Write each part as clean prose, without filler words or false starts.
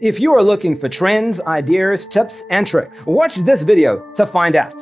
If you are looking for trends, ideas, tips, and tricks, watch this video to find out.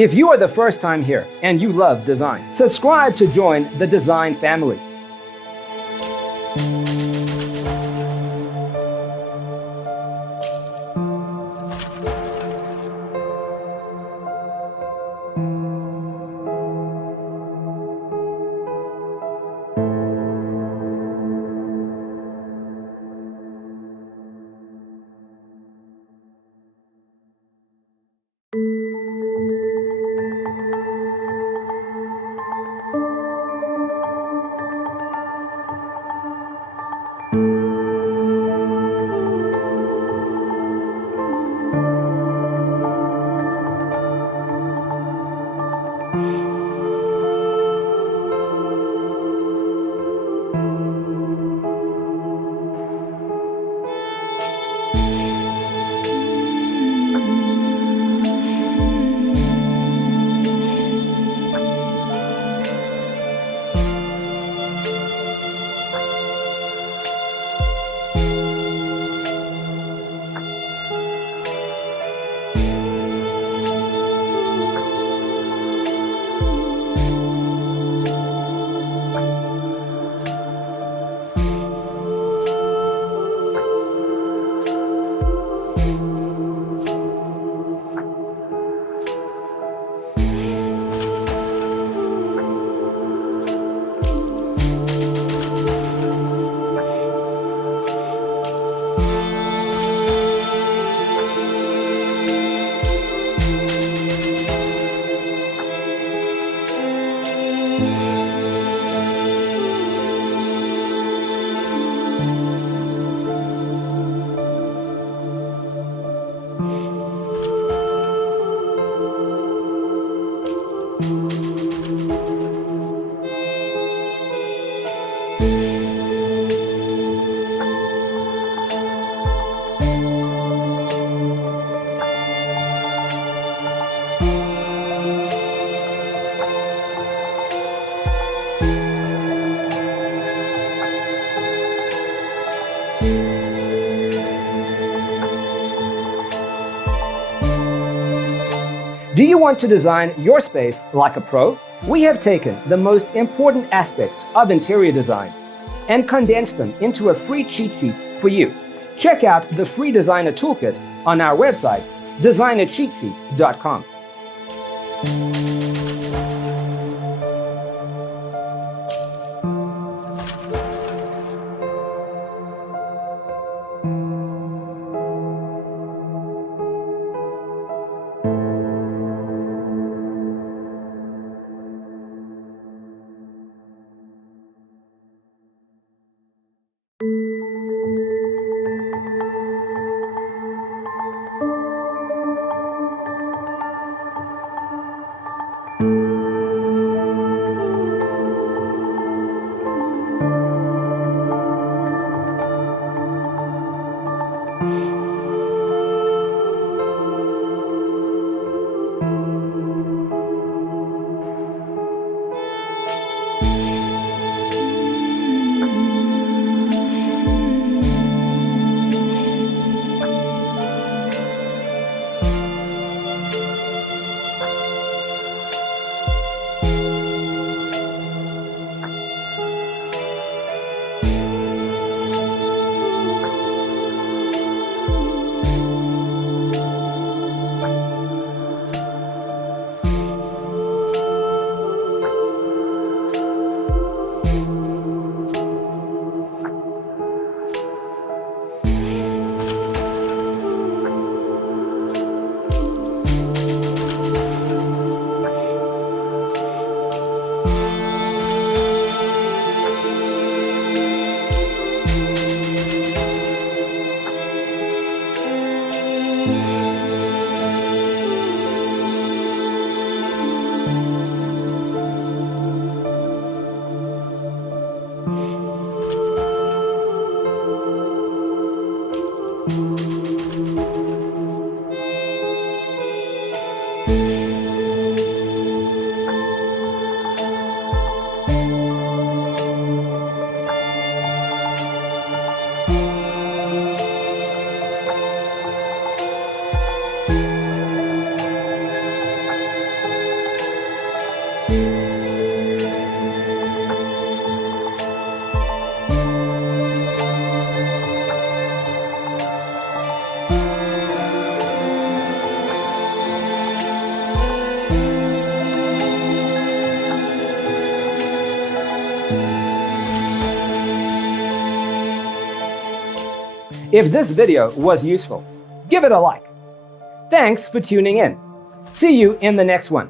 If you are the first time here and you love design, subscribe to join the design family. Do you want to design your space like a pro? We have taken the most important aspects of interior design and condensed them into a free cheat sheet for you. Check out the free designer toolkit on our website, designercheatsheet.com. If this video was useful, give it a like. Thanks for tuning in. See you in the next one.